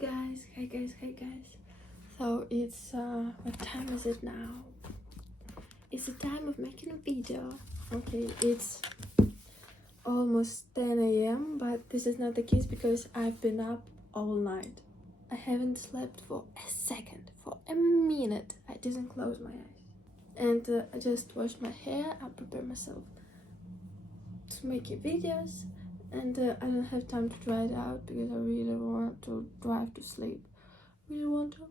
Hey guys. So it's what time is it now? It's the time of making a video. Okay, it's almost 10 a.m. but this is not the case because I've been up all night. I haven't slept for a second, for a minute. I didn't close my eyes. And I just washed my hair. I prepared myself to make videos. And I don't have time to dry it out because I really want to drive to sleep. Really want to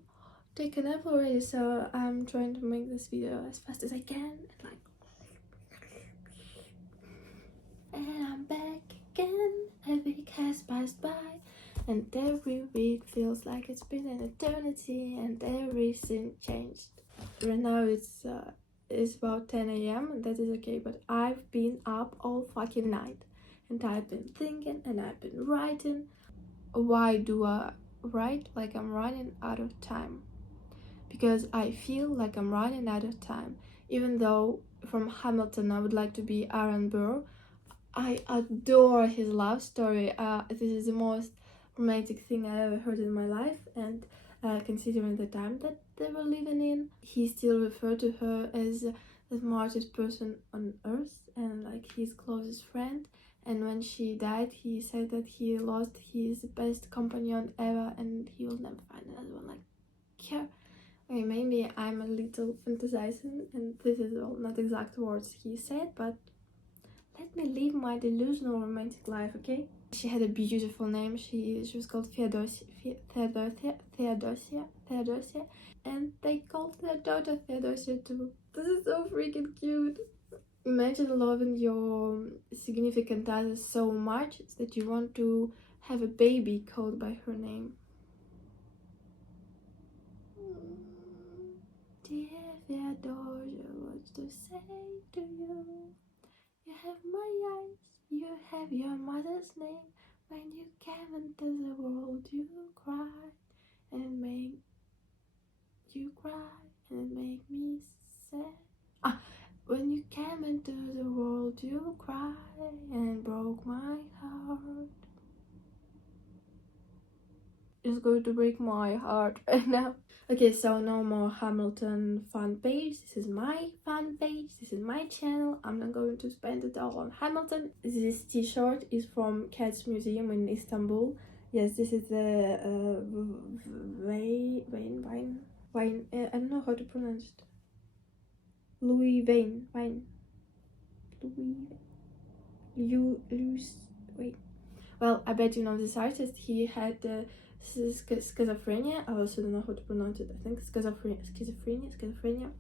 take a nap already, so I'm trying to make this video as fast as I can. And I'm back again. A week has passed by, and every week feels like it's been an eternity, and everything changed. Right now it's about 10 a.m. and that is okay, but I've been up all fucking night. And I've been thinking and I've been writing. Why do I write like I'm running out of time? Because I feel like I'm running out of time. Even though from Hamilton I would like to be Aaron Burr. I adore his love story. This is the most romantic thing I ever heard in my life, and considering the time that they were living in, he still referred to her as the smartest person on earth and like his closest friend. And when she died, he said that he lost his best companion ever and he will never find another one like her. Okay, maybe I'm a little fantasizing and this is all not exact words he said, but let me live my delusional romantic life, okay? She had a beautiful name. She was called Theodosia, and they called their daughter Theodosia too. This is so freaking cute. Imagine loving your significant other so much that you want to have a baby called by her name. Dear Theodosia, what's to say to you? You have my eyes, you have your mother's name. When you came into the world, you cry, and it made you cry, and it made me sad. When you came into the world, you cried and broke my heart. It's going to break my heart right now. Okay, so no more Hamilton fan page. This is my fan page. This is my channel. I'm not going to spend it all on Hamilton. This t-shirt is from Cats Museum in Istanbul. Yes, this is the Wayne. I don't know how to pronounce it. Louis Wayne. Well, I bet you know this artist. He had schizophrenia. I also don't know how to pronounce it. I think schizophrenia.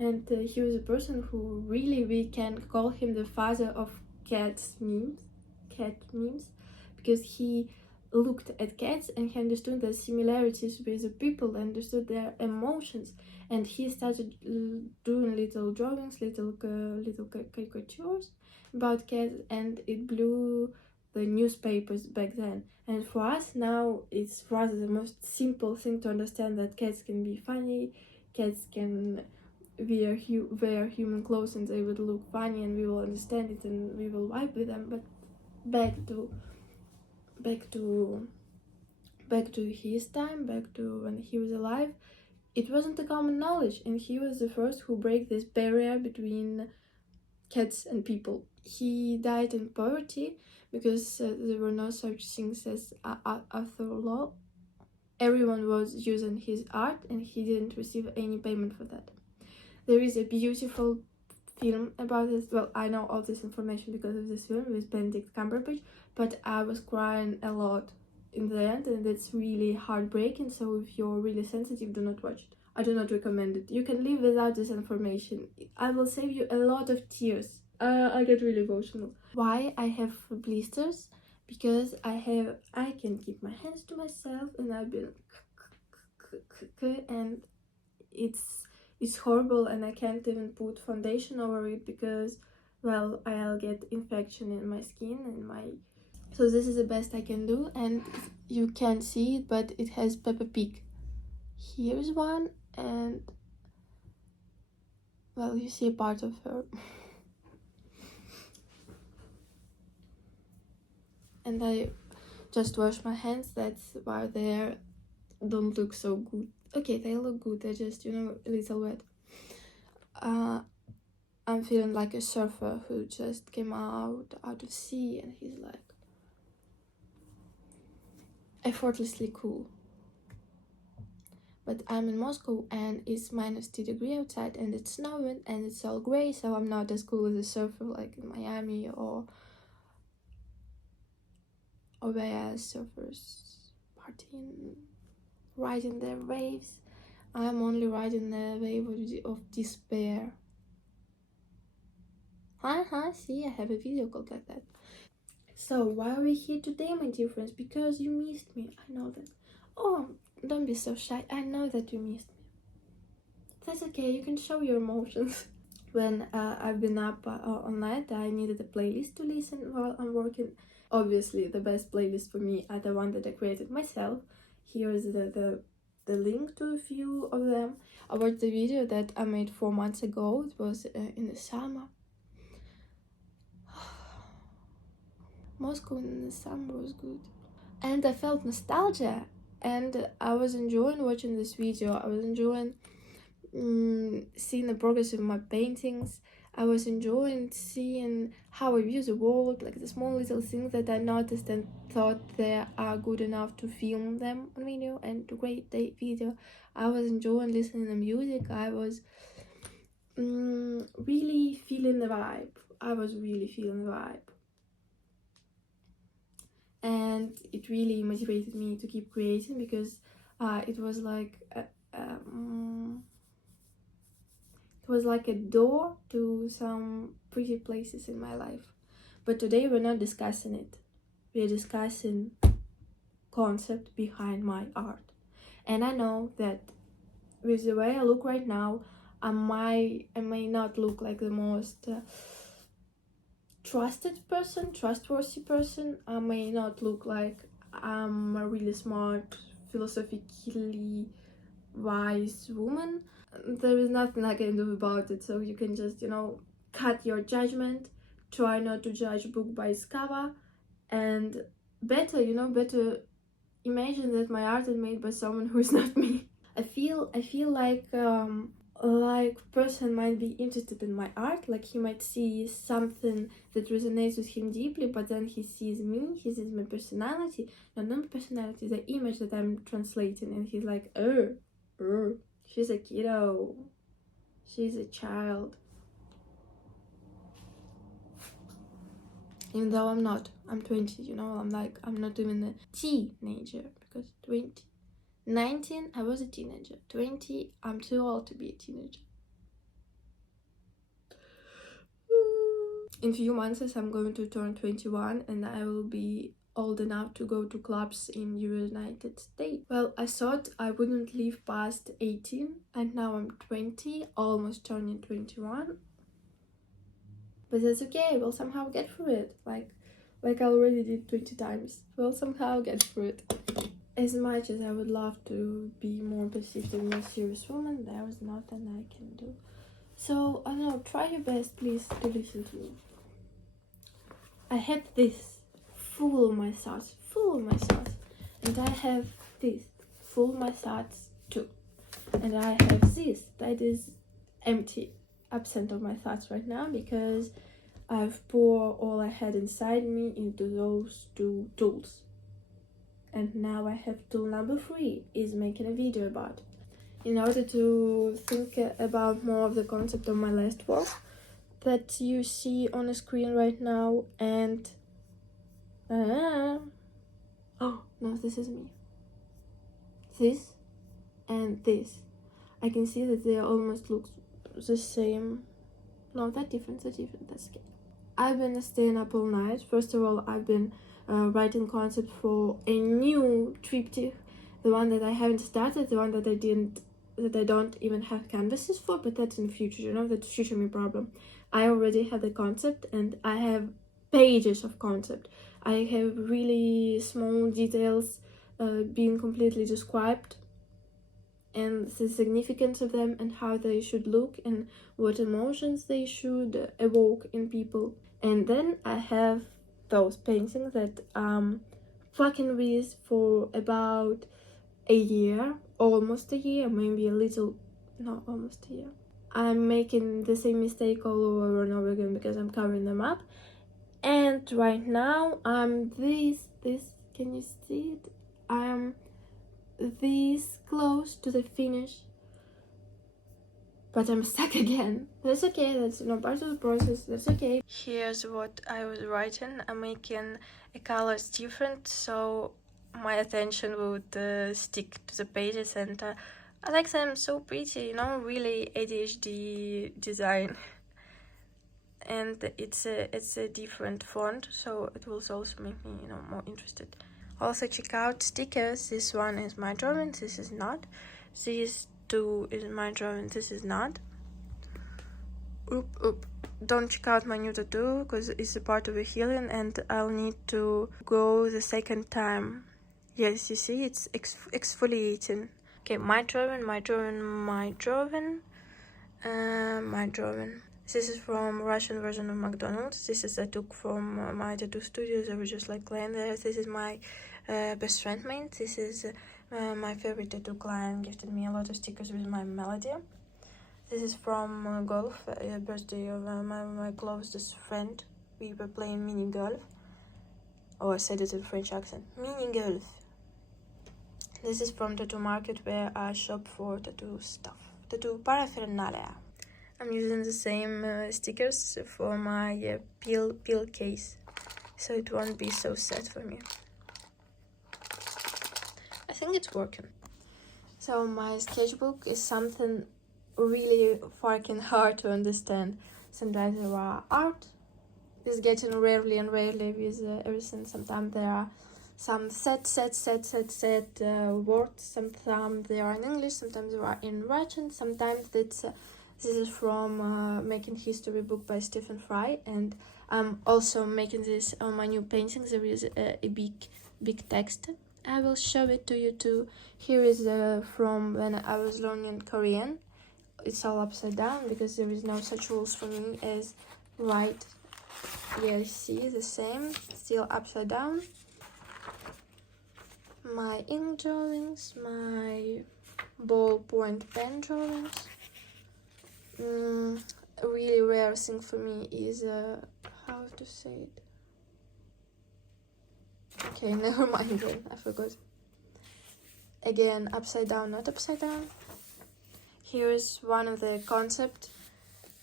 And he was a person who really, we can call him the father of cat memes, because he looked at cats and he understood the similarities with the people, understood their emotions, and he started doing little drawings, little caricatures about cats, and it blew the newspapers back then. And for us now, it's rather the most simple thing to understand that cats can be funny, cats can wear human clothes and they would look funny and we will understand it and we will vibe with them. But back to his time, back to when he was alive, it wasn't a common knowledge, and he was the first who broke this barrier between cats and people. He died in poverty because there were no such things as author law. Everyone was using his art and he didn't receive any payment for that. There is a beautiful film about this. Well, I know all this information because of this film with Benedict Cumberbatch, but I was crying a lot in the end and it's really heartbreaking, so if you're really sensitive, do not watch it. I do not recommend it. You can live without this information. I will save you a lot of tears. I get really emotional. Why I have blisters? Because I can keep my hands to myself and I've been and it's horrible, and I can't even put foundation over it because, well, I'll get infection in my skin and so this is the best I can do, and you can't see it, but it has Peppa Pig. Here's one, and well, you see a part of her. And I just wash my hands. That's why they're don't look so good. Okay, they look good, they're just, you know, a little wet. I'm feeling like a surfer who just came out of sea, and he's like effortlessly cool. But I'm in Moscow and it's -2 degrees outside and it's snowing and it's all gray, so I'm not as cool as a surfer like in Miami or where surfers partying, riding their waves. I'm only riding the wave of despair. See, I have a video called like that. So why are we here today, my dear friends? Because you missed me, I know that. Oh, don't be so shy, I know that you missed me. That's okay, you can show your emotions. When I've been up all night, I needed a playlist to listen while I'm working. Obviously, the best playlist for me are the one that I created myself. Here is the link to a few of them. I watched the video that I made 4 months ago. It was in the summer. Moscow in the summer was good. And I felt nostalgia. And I was enjoying watching this video. I was enjoying seeing the progress of my paintings. I was enjoying seeing how I view the world, like the small little things that I noticed and thought they are good enough to film them on video and to create the video. I was enjoying listening to music. I was really feeling the vibe. I was really feeling the vibe. And it really motivated me to keep creating because it was like a door to some pretty places in my life. But today we're not discussing it. We're discussing concept behind my art. And I know that with the way I look right now, I may not look like the most trustworthy person. I may not look like I'm a really smart, philosophically wise woman. There is nothing I can do about it, so you can just, you know, cut your judgment, try not to judge a book by its cover, and better imagine that my art is made by someone who is not me. I feel like person might be interested in my art, like he might see something that resonates with him deeply, but then he sees me, he sees my personality, no, not personality, the image that I'm translating, and he's like, she's a kiddo, she's a child. Even though I'm not, I'm 20, you know, I'm not even a teenager, because 20, 19, I was a teenager, 20, I'm too old to be a teenager. In few months I'm going to turn 21 and I will be old enough to go to clubs in United States. Well, I thought I wouldn't live past 18 and now I'm 20, almost turning 21. But that's okay, we'll somehow get through it. Like I already did 20 times. We'll somehow get through it. As much as I would love to be more perceived as a more serious woman, there is nothing I can do. So, I don't know, try your best, please, to listen to me. I had this, full of my thoughts, and I have this, full of my thoughts too, and I have this, that is empty, absent of my thoughts right now, because I've poured all I had inside me into those two tools, and now I have tool number 3, is making a video about it. In order to think about more of the concept of my last work that you see on the screen right now, and oh no, this is me, this and this, I can see that they almost look the same. No, they're different, that's okay. I've been staying up all night. First of all, I've been writing concept for a new triptych, the one that I haven't started, the one that I don't even have canvases for, but that's in the future, you know, that's future me problem. I already had the concept and I have pages of concept. I have really small details being completely described, and the significance of them and how they should look and what emotions they should evoke in people. And then I have those paintings that I'm fucking with for about a year, almost a year, maybe a little, no, almost a year. I'm making the same mistake all over and over again because I'm covering them up. And right now I'm this, can you see it? I'm this close to the finish, but I'm stuck again. That's okay, that's part of the process, that's okay. Here's what I was writing. I'm making the colors different so my attention would stick to the pages, and I like them so pretty, really ADHD design. And it's a different font, so it will also make me more interested. Also check out stickers. This one is my drawing, this is not. These two is my drawing, this is not. Don't check out my new tattoo because it's a part of the healing and I'll need to go the second time. Yes, you see, it's exfoliating. Okay, my drawing. This is from Russian version of McDonald's. This is I took from my tattoo studio. They were just like laying there. This is my best friend made. This is my favorite tattoo client gifted me a lot of stickers with my melody. This is from golf, birthday of my closest friend. We were playing mini golf. Oh, I said it in French accent. Mini golf. This is from Tattoo Market, where I shop for tattoo stuff. Tattoo paraphernalia. I'm using the same stickers for my peel case, so it won't be so sad for me. I think it's working. So my sketchbook is something really fucking hard to understand. Sometimes there are art. It's getting rarely with everything. Sometimes there are some set words. Sometimes they are in English. Sometimes they are in Russian. Sometimes it's this is from Making History book by Stephen Fry, and I'm also making this on my new paintings. There is a big text. I will show it to you too. Here is from when I was learning Korean. It's all upside down because there is no such rules for me as right. Yeah, see, the same, still upside down. My ink drawings, my ballpoint pen drawings. A really rare thing for me is how to say it. Okay, never mind then, I forgot. Again, upside down, not upside down. Here is one of the concept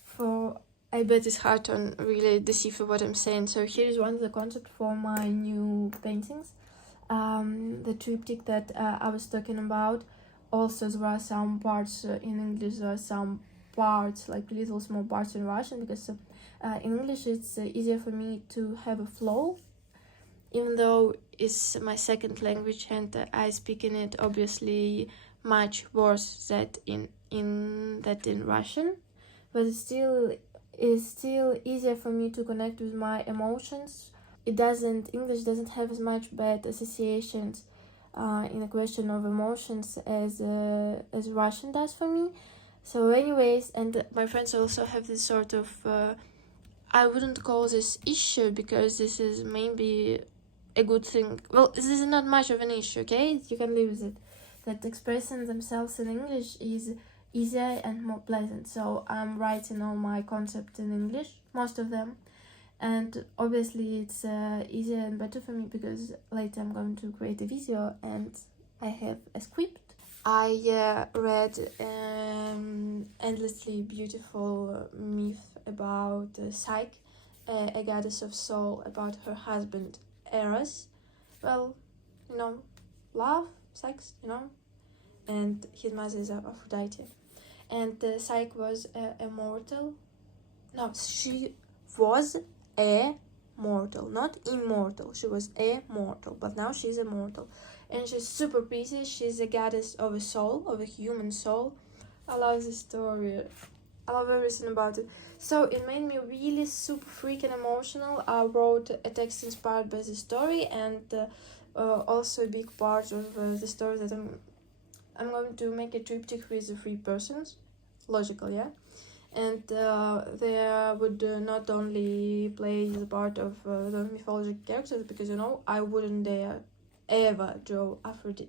for, I bet it's hard to really decipher what I'm saying. So here is one of the concept for my new paintings. The triptych that I was talking about. Also there are some parts in English, there are some parts, like little small parts in Russian, because in English it's easier for me to have a flow, even though it's my second language and I speak in it obviously much worse than in Russian, but it's still easier for me to connect with my emotions. English doesn't have as much bad associations in a question of emotions as Russian does for me. So anyways, and my friends also have this sort of I wouldn't call this issue, because this is maybe a good thing. Well, this is not much of an issue, okay? You can live with it. That expressing themselves in English is easier and more pleasant. So I'm writing all my concepts in English, most of them. And obviously it's easier and better for me because later I'm going to create a video and I have a script. I read endlessly beautiful myth about Psyche, a goddess of soul, about her husband Eros. Well, love, sex, and his mother is Aphrodite. And Psyche was a mortal. No, she was a mortal, not immortal. She was a mortal, but now she's a mortal. And she's super pretty. She's a goddess of a soul, of a human soul. I love this story. I love everything about it. So it made me really super freaking emotional. I wrote a text inspired by the story, and also a big part of the story that I'm going to make a triptych with the 3 persons. Logical, yeah? And they would not only play the part of the mythological characters, because I wouldn't dare ever draw Aphrodite,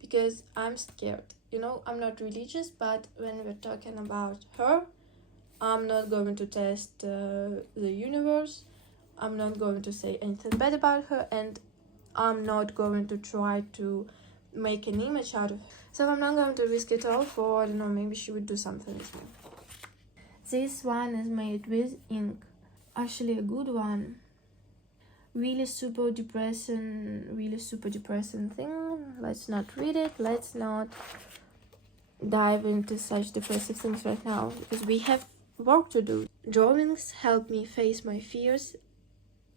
because I'm scared. You know, I'm not religious, but when we're talking about her, I'm not going to test the universe. I'm not going to say anything bad about her, and I'm not going to try to make an image out of her. So I'm not going to risk it all for, I don't know, maybe she would do something with me. This one is made with ink. Actually a good one. Really super depressing thing. Let's not read it. Let's not dive into such depressive things right now, because we have work to do. Drawings help me face my fears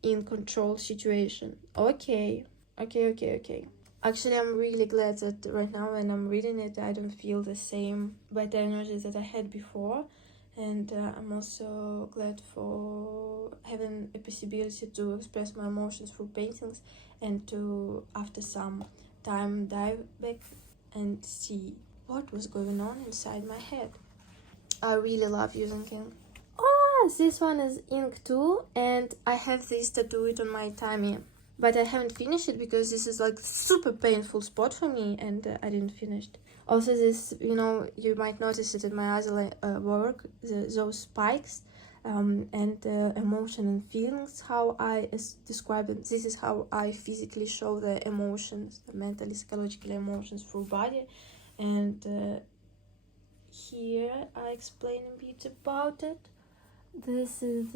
in control situation. Okay. Actually, I'm really glad that right now when I'm reading it, I don't feel the same bad energy that I had before. And I'm also glad for having a possibility to express my emotions through paintings, and to, after some time, dive back and see what was going on inside my head. I really love using ink. Oh, this one is ink too, and I have this tattooed on my tummy. But I haven't finished it because this is like super painful spot for me, and I didn't finish it. Also, this, you know, you might notice it in my other work, those spikes, and emotion and feelings, how I describe it. This is how I physically show the emotions, the mentally, psychological emotions through body. And here I explain a bit about it. This is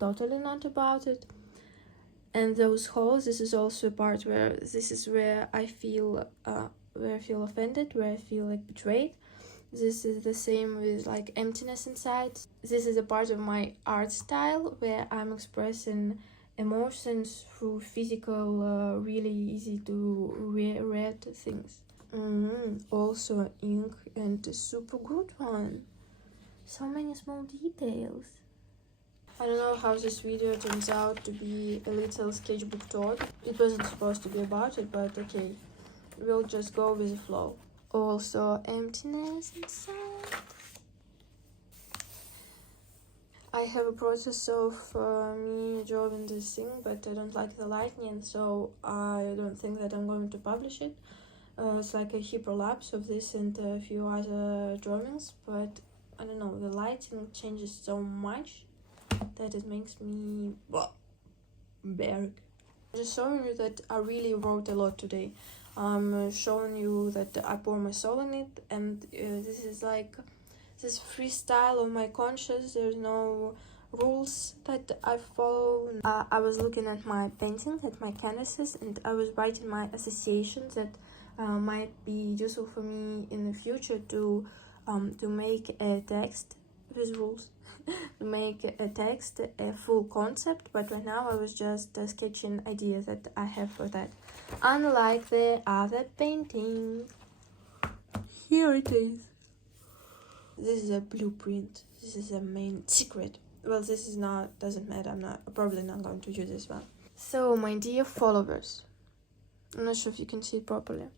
totally not about it. And those holes, this is also a part where I feel offended, where I feel like betrayed. This is the same with like emptiness inside. This is a part of my art style where I'm expressing emotions through physical, really easy to read things. Also ink, and a super good one. So many small details. I don't know how this video turns out to be a little sketchbook tour. It wasn't supposed to be about it, but okay, we'll just go with the flow. Also emptiness inside. I have a process of me drawing this thing, but I don't like the lighting, so I don't think that I'm going to publish it. It's like a hyperlapse of this and a few other drawings, but I don't know, the lighting changes so much that it makes me berg. Just showing you that I really wrote a lot today. I'm showing you that I pour my soul in it, and this is like this freestyle of my conscious. There's no rules that I follow. I was looking at my paintings, at my canvases, and I was writing my associations that might be useful for me in the future to make a text with rules. To make a text, a full concept, but right now I was just sketching ideas that I have for that. Unlike the other painting, here it is. This is a blueprint. This is a main secret. Well, this is not, doesn't matter. I'm probably not going to use this one. So, my dear followers, I'm not sure if you can see it properly.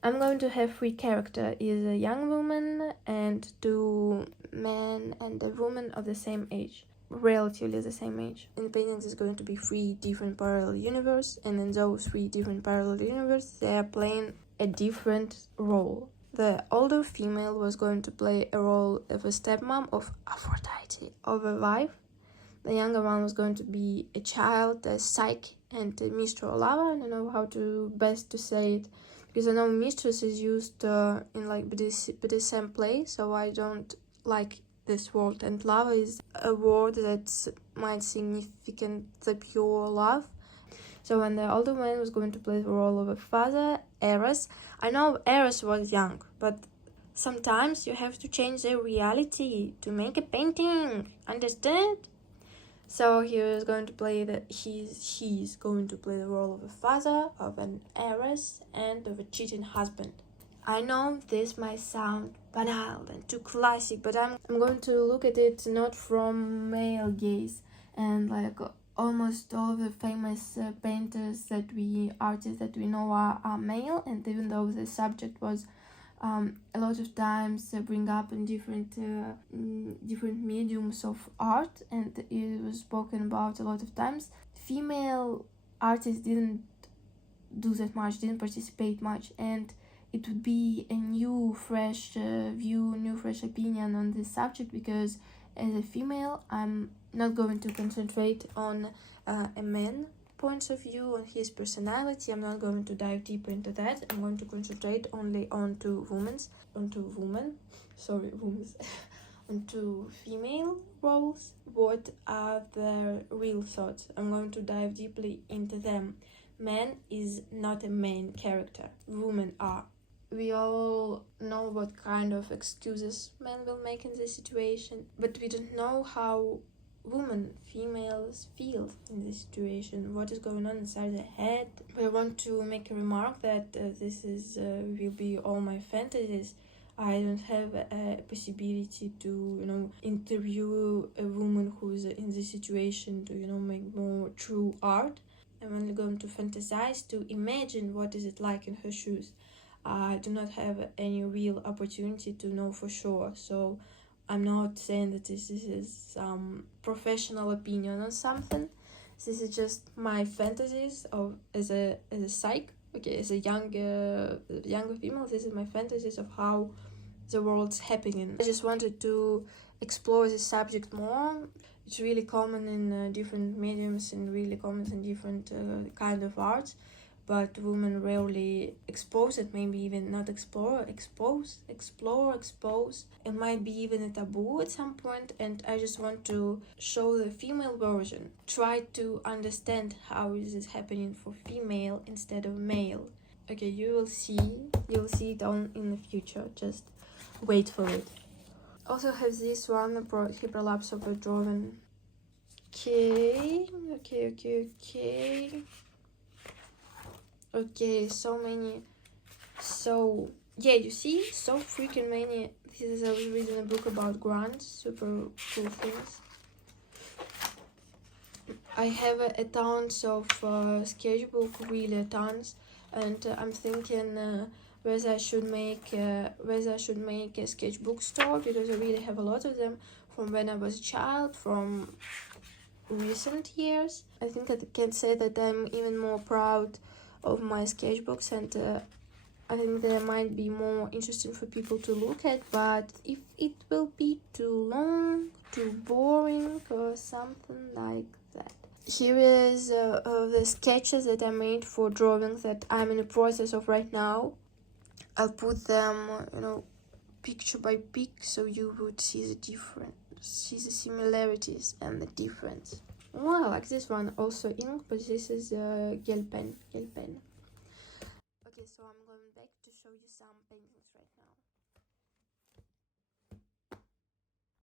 I'm going to have 3 characters, is a young woman and 2 men and a woman of the same age, relatively the same age. In the paintings is going to be 3 different parallel universes, and in those 3 different parallel universes they are playing a different role. The older female was going to play a role of a stepmom of Aphrodite, of a wife. The younger one was going to be a child, a psyche, and a mistress or lover. I don't know how to best to say it, because I know mistress is used in like BDSM play, so I don't like this word. And love is a word that might significant the pure love. So when the older man was going to play the role of a father, Eros. I know Eros was young, but sometimes you have to change the reality to make a painting. Understand? So he's going to play he's going to play the role of a father, of an heiress, and of a cheating husband. I know this might sound banal and too classic, but I'm going to look at it not from male gaze, and like almost all of the famous artists that we know are male, and even though the subject was a lot of times bring up in different mediums of art, and it was spoken about a lot of times, female artists didn't do that much, didn't participate much, and it would be a new fresh view, new fresh opinion on this subject, because as a female I'm not going to concentrate on a man point of view, on his personality. I'm not going to dive deeper into that. I'm going to concentrate only onto women's onto female roles. What are their real thoughts? I'm going to dive deeply into them. Man is not a main character, women are. We all know what kind of excuses men will make in this situation, but we don't know how women, females, feel in this situation, what is going on inside their head. I want to make a remark that this is will be all my fantasies. I don't have a possibility to, interview a woman who's in this situation to, make more true art. I'm only going to fantasize, to imagine what is it like in her shoes. I do not have any real opportunity to know for sure, so I'm not saying that this is some professional opinion on something. This is just my fantasies of as a psych. Okay, as a younger female, this is my fantasies of how the world's happening. I just wanted to explore this subject more. It's really common in different mediums and really common in different kind of arts, but women rarely expose it, maybe even not explore. It might be even a taboo at some point, and I just want to show the female version. Try to understand how is this happening for female instead of male. Okay, you'll see it on in the future, just wait for it. Also have this one, the hyperlapse of a drawing. Okay, so many. So yeah, you see, so freaking many. This is, I was reading a book about grunts, super cool things. I have a tons of sketchbook, really tons, and I'm thinking whether I should make a sketchbook store, because I really have a lot of them from when I was a child, from recent years. I think I can say that I'm even more proud of my sketchbooks, and I think they might be more interesting for people to look at, but if it will be too long, too boring, or something like that. Here is the sketches that I made for drawings that I'm in the process of right now. I'll put them, picture by pic, so you would see the difference, see the similarities and the difference. Well, I like this one, also ink, but this is gel pen. Okay, so I'm going back to show you some paintings right now.